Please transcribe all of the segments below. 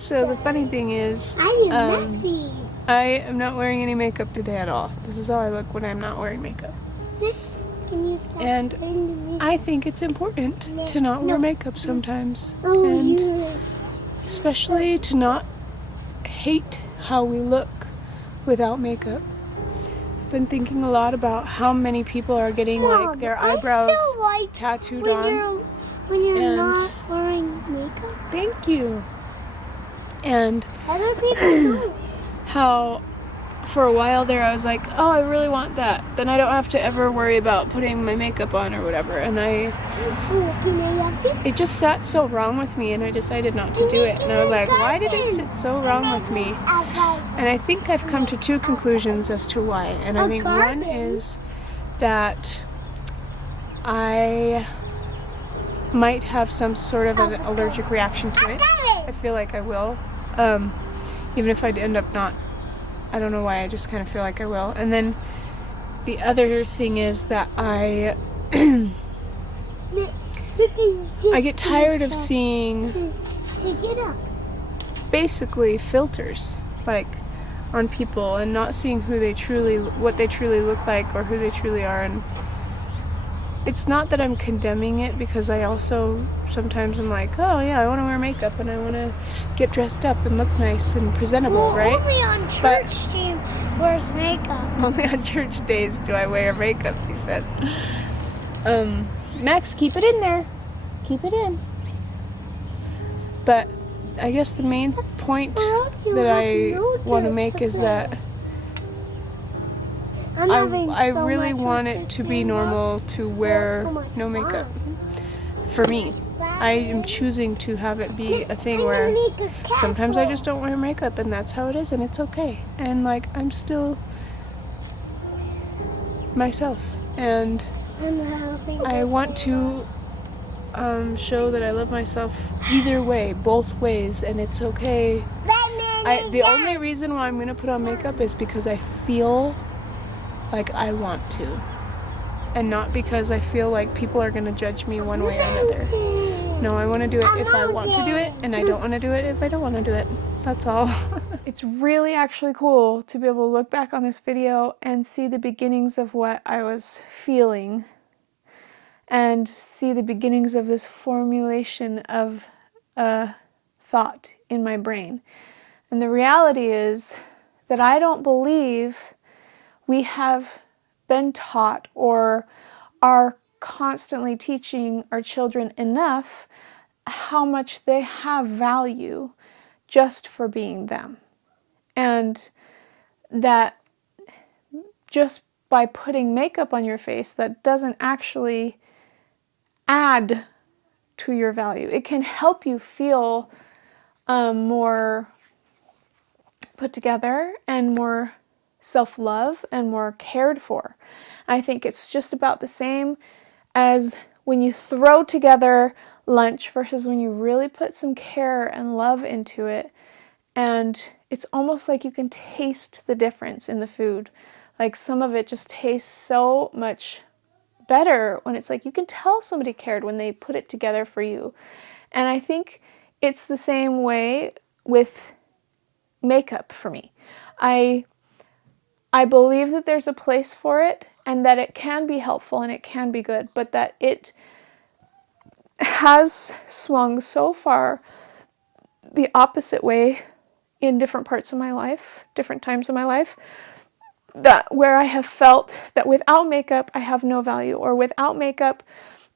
So the funny thing is, I am messy. I am not wearing any makeup today at all. This is how I look when I'm not wearing makeup. Can you stop And playing with I think it's important to not wear makeup sometimes. Oh, And especially to not hate how we look without makeup. I've been thinking a lot about how many people are getting like their eyebrows tattooed on. When you're and not wearing makeup. Thank you. And Other people do. how for a while there I was like, oh, I really want that. Then I don't have to ever worry about putting my makeup on or whatever. And it just sat so wrong with me, and I decided not to do it. And I was like, why did it sit so wrong with me? And I think I've come to two conclusions as to why. And I think one is that I might have some sort of an allergic reaction to it. I feel like I will. Even if I'd end up not. I don't know why, I just kind of feel like I will. And then the other thing is that I get tired of seeing basically filters like on people and not seeing what they truly look like or who they truly are. And it's not that I'm condemning it, because I also sometimes I'm like, oh yeah, I want to wear makeup and I want to get dressed up and look nice and presentable, right? Only on church she wears makeup. Only on church days do I wear makeup, he says. Max, keep it in there. Keep it in. But I guess the main point that I want to make is that I really want it to be normal to wear no makeup. For me, I am choosing to have it be a thing where sometimes I just don't wear makeup, and that's how it is, and it's okay. And like, I'm still myself, and I want to show that I love myself either way, both ways, and it's okay. The only reason why I'm gonna put on makeup is because I feel like I want to, and not because I feel like people are gonna judge me one way or another. No, I want to do it if I want to do it, and I don't want to do it if I don't want to do it. That's all. It's really actually cool to be able to look back on this video and see the beginnings of what I was feeling, and see the beginnings of this formulation of a thought in my brain. And the reality is that I don't believe we have been taught or are constantly teaching our children enough how much they have value just for being them. And that just by putting makeup on your face, that doesn't actually add to your value. It can help you feel more put together and more self-love and more cared for. I think it's just about the same as when you throw together lunch versus when you really put some care and love into it. And it's almost like you can taste the difference in the food. Like, some of it just tastes so much better when it's like you can tell somebody cared when they put it together for you. And I think it's the same way with makeup for me. I believe that there's a place for it, and that it can be helpful and it can be good, but that it has swung so far the opposite way in different parts of my life, different times of my life, that where I have felt that without makeup I have no value, or without makeup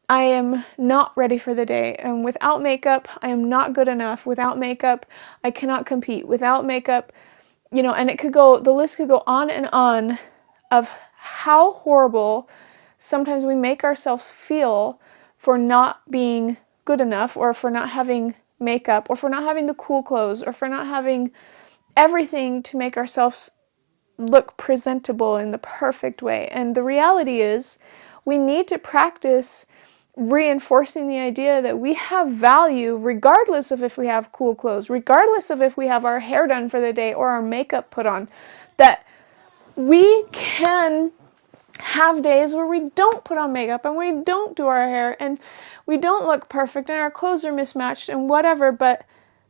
I am not ready for the day, and without makeup I am not good enough, without makeup I cannot compete, without makeup, and the list could go on and on of how horrible sometimes we make ourselves feel for not being good enough, or for not having makeup, or for not having the cool clothes, or for not having everything to make ourselves look presentable in the perfect way. And the reality is, we need to practice reinforcing the idea that we have value regardless of if we have cool clothes, regardless of if we have our hair done for the day or our makeup put on, that we can have days where we don't put on makeup and we don't do our hair and we don't look perfect and our clothes are mismatched and whatever, but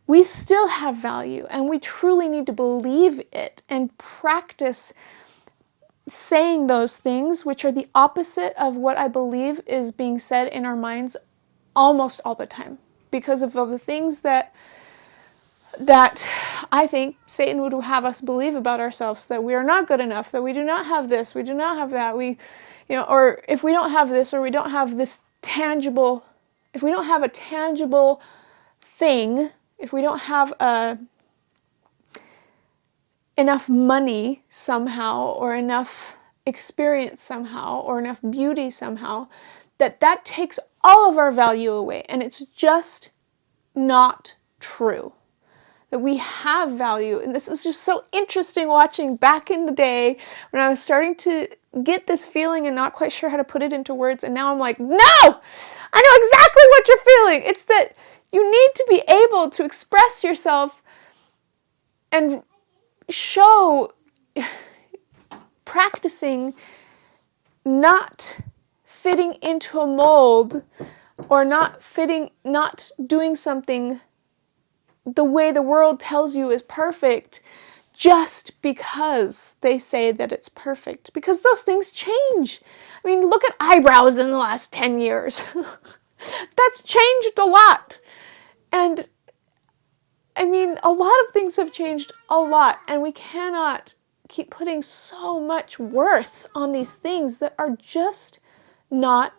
we still have value, and we truly need to believe it and practice saying those things, which are the opposite of what I believe is being said in our minds almost all the time, because of all the things that I think Satan would have us believe about ourselves, that we are not good enough, that we do not have this, we do not have that, or if we don't have this, or we don't have this tangible, if we don't have a tangible thing, if we don't have enough money somehow, or enough experience somehow, or enough beauty somehow, that takes all of our value away. And it's just not true. That we have value. And this is just so interesting watching back in the day when I was starting to get this feeling and not quite sure how to put it into words. And now I'm like, no! I know exactly what you're feeling. It's that you need to be able to express yourself and show, practicing not fitting into a mold, or not doing something the way the world tells you is perfect just because they say that it's perfect. Because those things change. I mean, look at eyebrows in the last 10 years. That's changed a lot. And I mean, a lot of things have changed a lot, and we cannot keep putting so much worth on these things that are just not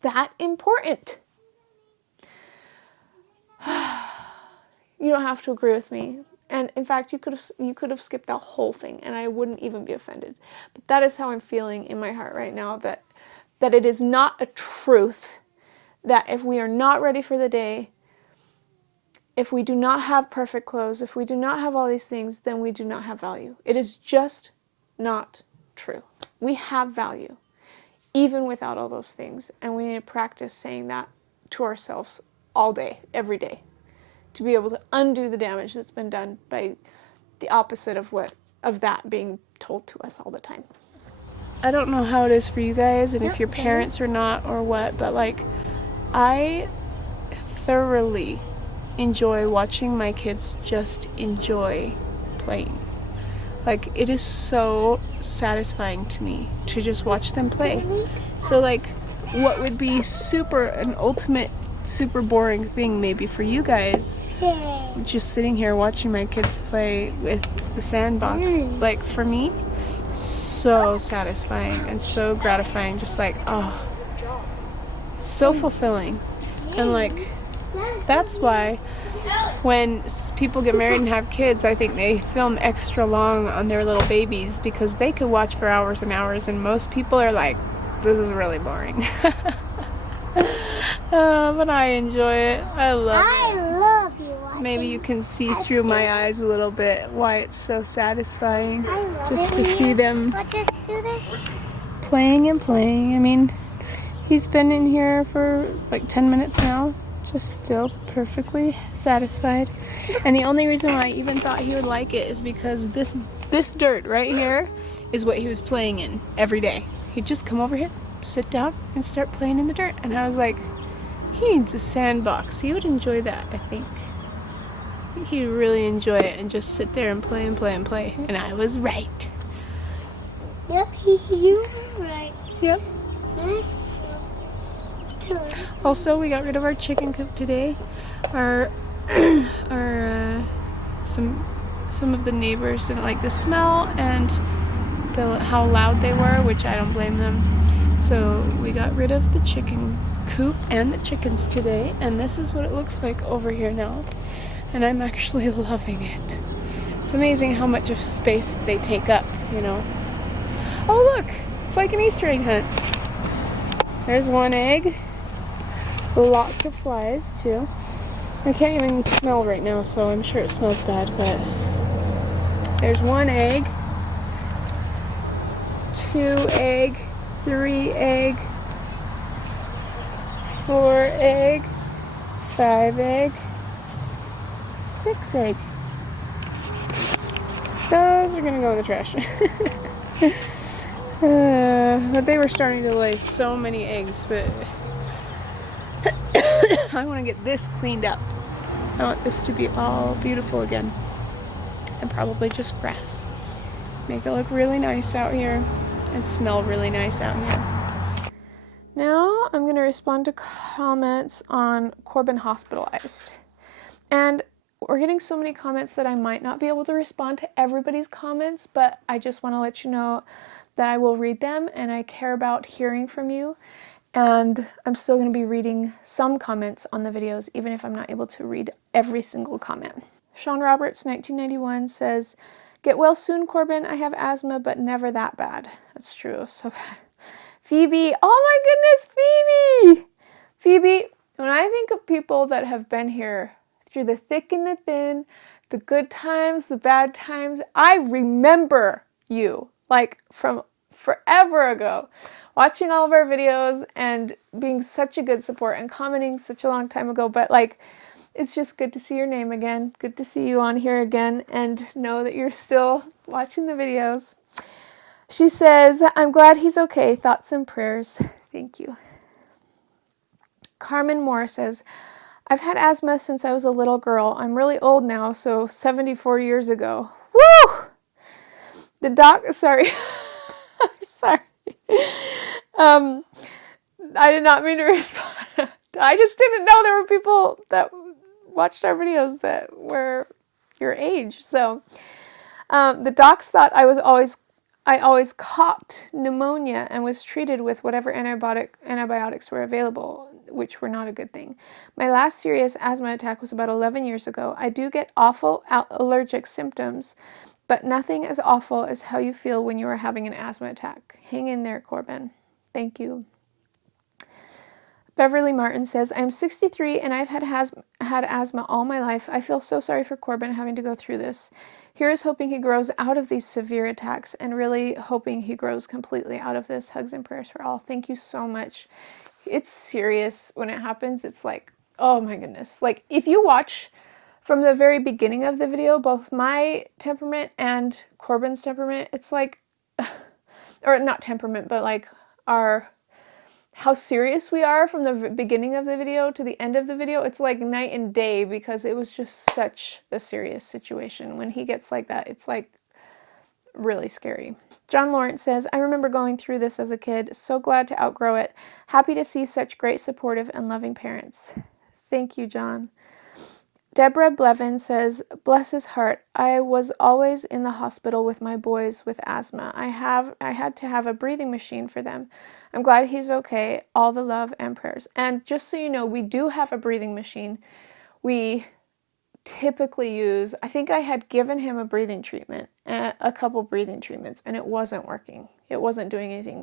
that important. You don't have to agree with me. And in fact, you could have skipped that whole thing and I wouldn't even be offended. But that is how I'm feeling in my heart right now, that it is not a truth that if we are not ready for the day, if we do not have perfect clothes, if we do not have all these things, then we do not have value. It is just not true. We have value, even without all those things. And we need to practice saying that to ourselves all day, every day, to be able to undo the damage that's been done by the opposite of that being told to us all the time. I don't know how it is for you guys, and if you're parents or not or what, but like, I thoroughly enjoy watching my kids just enjoy playing. Like, it is so satisfying to me to just watch them play. So like, what would be an ultimate super boring thing maybe for you guys, just sitting here watching my kids play with the sandbox, like for me, so satisfying and so gratifying, just like, oh, it's so fulfilling. And like, that's why when people get married and have kids, I think they film extra long on their little babies, because they could watch for hours and hours, and most people are like, this is really boring. But I enjoy it. I love you watching. Maybe you can see through my eyes a little bit why it's so satisfying just to see them playing and playing. I mean, he's been in here for like 10 minutes now, just still perfectly satisfied. And the only reason why I even thought he would like it is because this dirt right here is what he was playing in every day. He'd just come over here, sit down, and start playing in the dirt. And I was like, he needs a sandbox. He would enjoy that, I think. I think he'd really enjoy it and just sit there and play and play and play. And I was right. Yep, you were right. Yep. Next. Also, we got rid of our chicken coop today. Some of the neighbors didn't like the smell and how loud they were, which I don't blame them. So we got rid of the chicken coop and the chickens today, and this is what it looks like over here now. And I'm actually loving it. It's amazing how much of space they take up, you know. Oh look, it's like an Easter egg hunt. There's one egg. Lots of flies too. I can't even smell right now, so I'm sure it smells bad, but there's one egg, 2 egg, 3 egg, 4 egg, 5 egg, 6 egg. Those are gonna go in the trash. But they were starting to lay so many eggs, but I want to get this cleaned up. I want this to be all beautiful again. And probably just grass. Make it look really nice out here and smell really nice out here. Now I'm going to respond to comments on Corbin hospitalized. And we're getting so many comments that I might not be able to respond to everybody's comments, but I just want to let you know that I will read them and I care about hearing from you. And I'm still going to be reading some comments on the videos, even if I'm not able to read every single comment. Sean Roberts, 1991, says, "Get well soon, Corbin. I have asthma, but never that bad." That's true, so bad. Phoebe, oh my goodness, Phoebe! Phoebe, when I think of people that have been here through the thick and the thin, the good times, the bad times, I remember you, like from forever ago, watching all of our videos and being such a good support and commenting such a long time ago, but like, it's just good to see your name again, good to see you on here again, and know that you're still watching the videos. She says, "I'm glad he's okay, thoughts and prayers." Thank you. Carmen Moore says, "I've had asthma since I was a little girl. I'm really old now, so 74 years ago." Woo! Sorry. Sorry. I did not mean to respond. I just didn't know there were people that watched our videos that were your age. So, the docs thought I always caught pneumonia and was treated with whatever antibiotics were available, which were not a good thing. My last serious asthma attack was about 11 years ago. I do get awful allergic symptoms, but nothing as awful as how you feel when you are having an asthma attack. Hang in there, Corbin. Thank you. Beverly Martin says, "I'm 63 and I've had asthma all my life. I feel so sorry for Corbin having to go through this. Here is hoping he grows out of these severe attacks and really hoping he grows completely out of this. Hugs and prayers for all." Thank you so much. It's serious when it happens. It's like, oh my goodness. Like, if you watch from the very beginning of the video, both my temperament and Corbin's temperament, it's like, or not temperament, but like how serious we are from the beginning of the video to the end of the video. It's like night and day because it was just such a serious situation. When he gets like that, it's like really scary. John Lawrence says, "I remember going through this as a kid. So glad to outgrow it. Happy to see such great, supportive, and loving parents." Thank you, John. Deborah Blevin says, "Bless his heart. I was always in the hospital with my boys with asthma. I had to have a breathing machine for them. I'm glad he's okay. All the love and prayers." And just so you know, we do have a breathing machine. We typically use, I think I had given him a breathing treatment, a couple breathing treatments, and it wasn't working. It wasn't doing anything,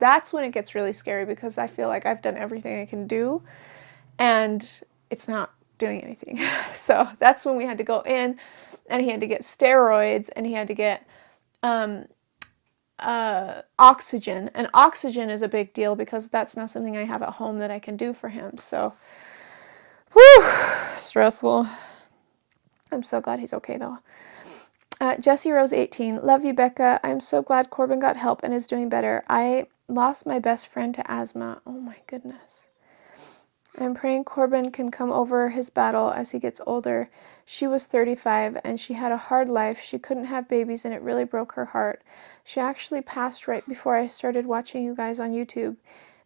that's when it gets really scary because I feel like I've done everything I can do and it's not doing anything. So that's when we had to go in and he had to get steroids and he had to get oxygen. And oxygen is a big deal because that's not something I have at home that I can do for him. So, whew, stressful. I'm so glad he's okay though. Jessie Rose 18, "Love you, Becca. I'm so glad Corbin got help and is doing better. I lost my best friend to asthma." Oh my goodness. "I'm praying Corbin can come over his battle as he gets older. She was 35 and she had a hard life. She couldn't have babies and it really broke her heart. She actually passed right before I started watching you guys on YouTube.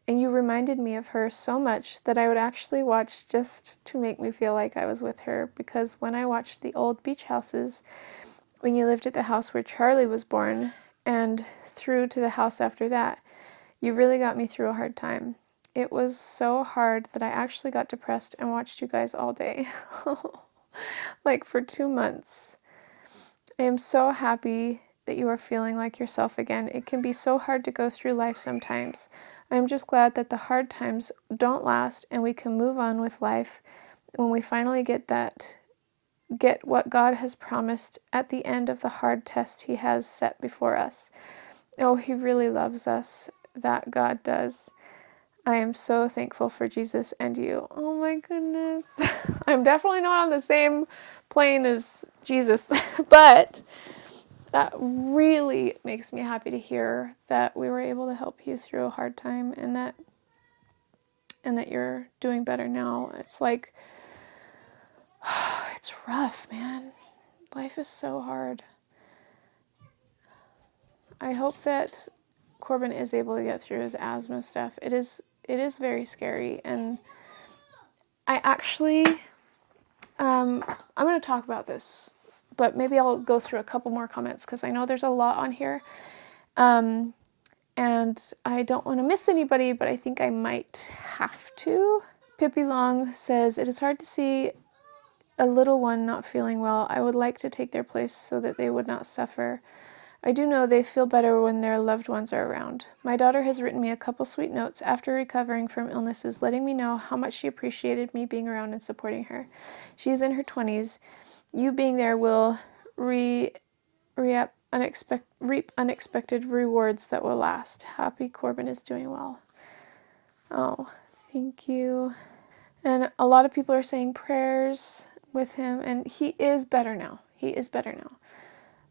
And you reminded me of her so much that I would actually watch just to make me feel like I was with her. Because when I watched the old beach houses, when you lived at the house where Charlie was born, and through to the house after that, you really got me through a hard time. It was so hard that I actually got depressed and watched you guys all day." Like for 2 months. "I am so happy that you are feeling like yourself again. It can be so hard to go through life sometimes. I am just glad that the hard times don't last and we can move on with life when we finally get what God has promised at the end of the hard test he has set before us. Oh, he really loves us. That God does. I am so thankful for Jesus and you." Oh my goodness. I'm definitely not on the same plane as Jesus, but that really makes me happy to hear that we were able to help you through a hard time and that you're doing better now. It's like, It's rough, man. Life is so hard. I hope that Corbin is able to get through his asthma stuff. It is very scary, and I actually, I'm going to talk about this, but maybe I'll go through a couple more comments because I know there's a lot on here, and I don't want to miss anybody, but I think I might have to. Pippi Long says, it is hard to see a little one not feeling well. I would like to take their place so that they would not suffer. I do know they feel better when their loved ones are around. My daughter has written me a couple sweet notes after recovering from illnesses, letting me know how much she appreciated me being around and supporting her. She is in her 20s. You being there will reap unexpected rewards that will last. Happy Corbin is doing well. Oh, thank you. And a lot of people are saying prayers with him, and he is better now. He is better now.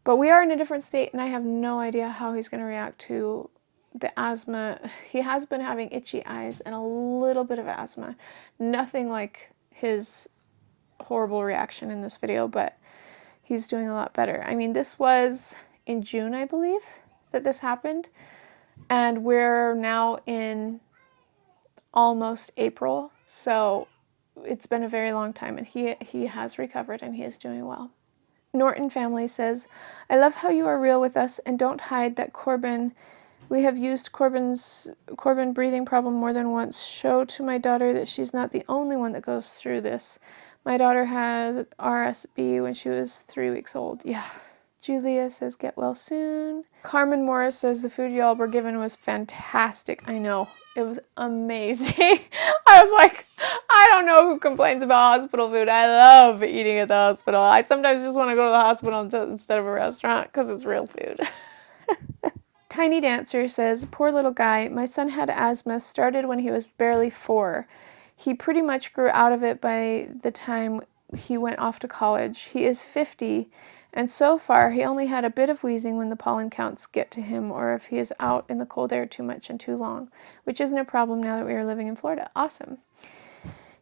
But we are in a different state, and I have no idea how he's going to react to the asthma. He has been having itchy eyes and a little bit of asthma. Nothing like his horrible reaction in this video, but he's doing a lot better. I mean, this was in June, I believe, that this happened. And we're now in almost April. So it's been a very long time, and he has recovered, and he is doing well. Norton family says, I love how you are real with us and don't hide that Corbin. We have used Corbin breathing problem more than once. Show to my daughter that she's not the only one that goes through this. My daughter had RSV when she was 3 weeks old. Yeah. Julia says, get well soon. Carmen Morris says, the food y'all were given was fantastic. I know. It was amazing. I was like, I don't know who complains about hospital food. I love eating at the hospital. I sometimes just want to go to the hospital instead of a restaurant because it's real food. Tiny Dancer says, poor little guy. My son had asthma, started when he was barely 4. He pretty much grew out of it by the time he went off to college. He is 50, and so far he only had a bit of wheezing when the pollen counts get to him or if he is out in the cold air too much and too long, which isn't a problem now that we are living in Florida. Awesome.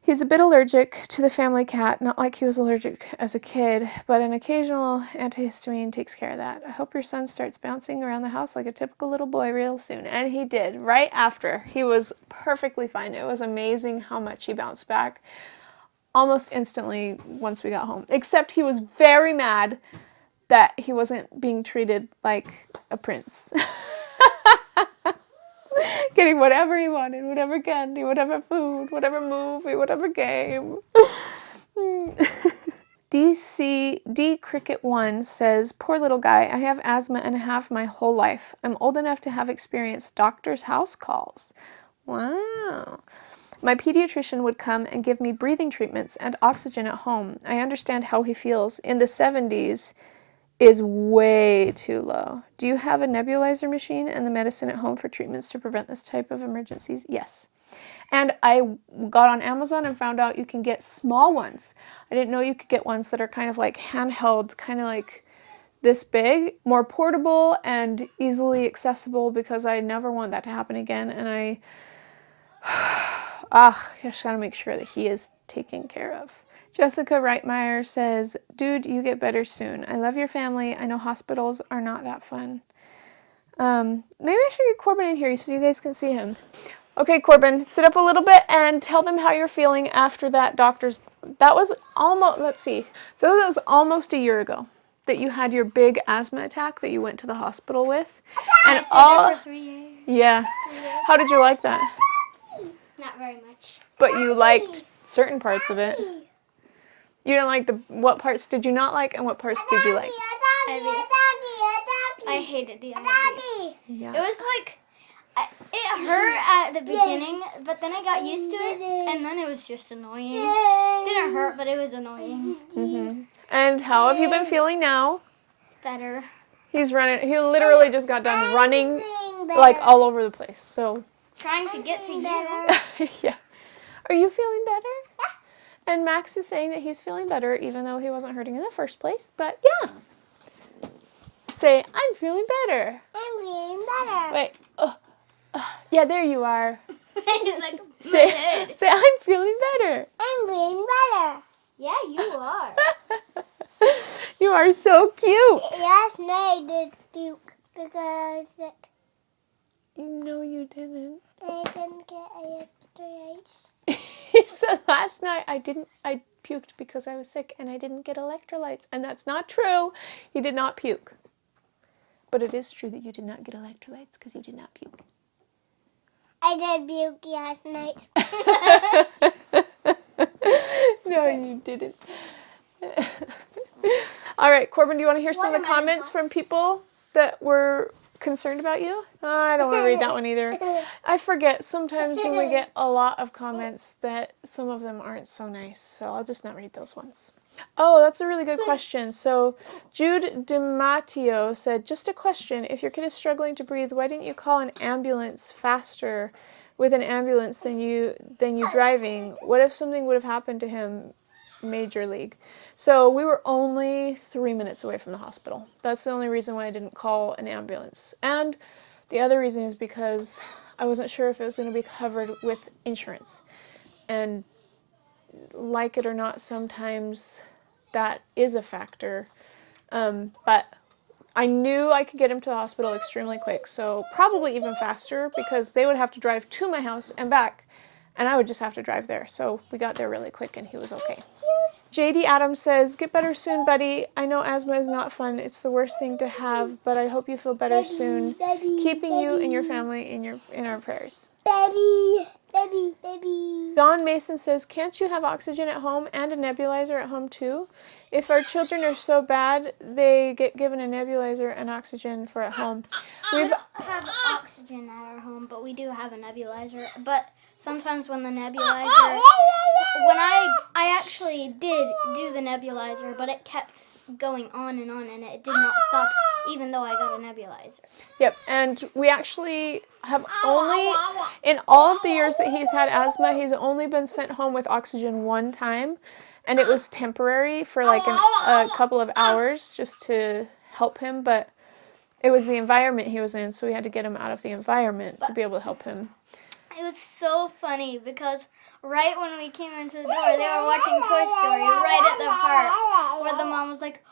He's a bit allergic to the family cat, not like he was allergic as a kid, but an occasional antihistamine takes care of that. I hope your son starts bouncing around the house like a typical little boy real soon. And he did, right after. He was perfectly fine. It was amazing how much he bounced back almost instantly once we got home. Except he was very mad that he wasn't being treated like a prince. Getting whatever he wanted, whatever candy, whatever food, whatever movie, whatever game. D Cricket 1 says, poor little guy, I have asthma and have my whole life. I'm old enough to have experienced doctor's house calls. Wow. My pediatrician would come and give me breathing treatments and oxygen at home. I understand how he feels. In the 70s is way too low. Do you have a nebulizer machine and the medicine at home for treatments to prevent this type of emergencies? Yes. And I got on Amazon and found out you can get small ones. I didn't know you could get ones that are kind of like handheld, kind of like this big, more portable and easily accessible, because I never want that to happen again. And I just gotta make sure that he is taken care of. Jessica Reitmeyer says, dude, you get better soon. I love your family. I know hospitals are not that fun. Maybe I should get Corbin in here so you guys can see him. Okay, Corbin, sit up a little bit and tell them how you're feeling after that doctor's... That was almost... Let's see. So that was almost a year ago that you had your big asthma attack that you went to the hospital with. And all... For 3 years. Yeah. 3 years. How did you like that? Not very much. But you liked certain parts of it. You didn't like what parts did you not like, and what parts did you like? I hated the IV. Yeah. It was like, it hurt at the beginning, but then I got used to it, and then it was just annoying. It didn't hurt, but it was annoying. Mm-hmm. And how have you been feeling now? Better. He literally just got done running like all over the place. So Trying to get to you. yeah. Are you feeling better? Yeah. And Max is saying that he's feeling better even though he wasn't hurting in the first place. But yeah. Say, I'm feeling better. I'm feeling better. Wait. Yeah, there you are. It's like Say, I'm feeling better. I'm feeling better. Yeah, you are. You are so cute. Last night I did puke because I was sick. No, you didn't. I didn't get electrolytes. He said last night I puked because I was sick and I didn't get electrolytes. And that's not true. He did not puke. But it is true that you did not get electrolytes because you did not puke. I did puke last night. No, you didn't. All right, Corbin, do you want to hear some of the comments from people that were concerned about you? Oh, I don't want to read that one either. I forget sometimes when we get a lot of comments that some of them aren't so nice, so I'll just not read those ones. Oh, that's a really good question. So Jude DiMatteo said, just a question. If your kid is struggling to breathe, why didn't you call an ambulance faster with an ambulance than you driving? What if something would have happened to him? Major league. So we were only 3 minutes away from the hospital. That's the only reason why I didn't call an ambulance. And the other reason is because I wasn't sure if it was going to be covered with insurance. And like it or not, sometimes that is a factor. But I knew I could get him to the hospital extremely quick, so probably even faster because they would have to drive to my house and back, and I would just have to drive there. So we got there really quick and he was okay. JD Adams says, get better soon, buddy. I know asthma is not fun. It's the worst thing to have, but I hope you feel better soon. Keeping you and your family in our prayers. Baby. Don Mason says, can't you have oxygen at home and a nebulizer at home too? If our children are so bad, they get given a nebulizer and oxygen for at home. We don't have oxygen at our home, but we do have a nebulizer. But sometimes when the nebulizer, when I actually did do the nebulizer, but it kept going on, and it did not stop even though I got a nebulizer. Yep, and we actually have only, in all of the years that he's had asthma, he's only been sent home with oxygen one time, and it was temporary for like a couple of hours just to help him, but it was the environment he was in, so we had to get him out of the environment to be able to help him. It was so funny because right when we came into the door, they were watching Toy Story right at the part where the mom was like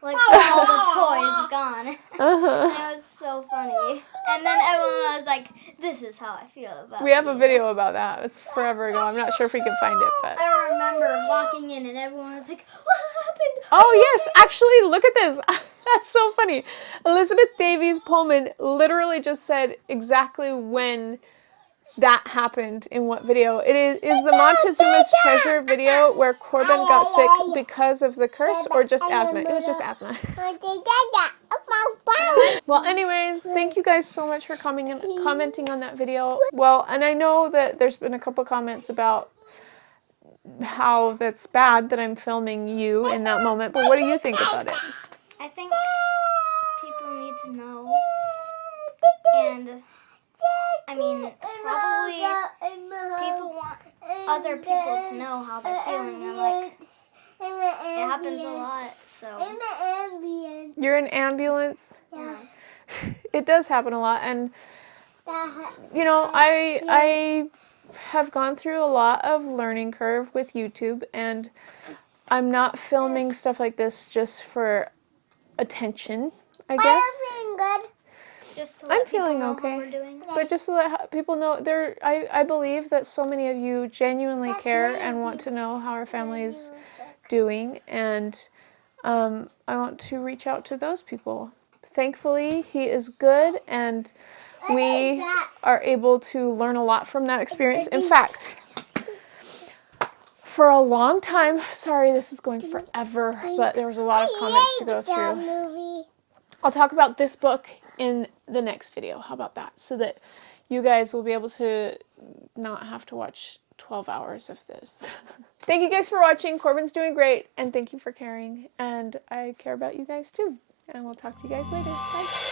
all the toys gone. And it was so funny. And then everyone was like, this is how I feel about it. We have a video about that. It's forever ago. I'm not sure if we can find it, but I remember walking in and everyone was like, what happened? oh yes, actually, look at this. That's so funny. Elizabeth Davies Pullman literally just said exactly when that happened in what video. It is the Montezuma's Treasure video where Corbin got sick because of the curse or just asthma? It was just asthma. Well, anyways, thank you guys so much for commenting on that video. Well, and I know that there's been a couple comments about how that's bad that I'm filming you in that moment, but what do you think about it? I think people need to know, and I mean, probably people want other people to know how they're feeling, and like, it happens a lot, so. You're an ambulance? Yeah. It does happen a lot, and you know, I have gone through a lot of learning curve with YouTube, and I'm not filming stuff like this just for attention, I guess. Just to let I'm feeling people know okay, how we're doing. but just to let people know, I believe that so many of you genuinely care and want to know how our family's doing, and I want to reach out to those people. Thankfully, he is good, and we are able to learn a lot from that experience. In fact, for a long time, sorry, this is going forever, but there was a lot of comments to go through. I'll talk about this book in the next video. How about that? So that you guys will be able to not have to watch 12 hours of this. Thank you guys for watching. Corbin's doing great, and thank you for caring. And I care about you guys too. And we'll talk to you guys later. Bye.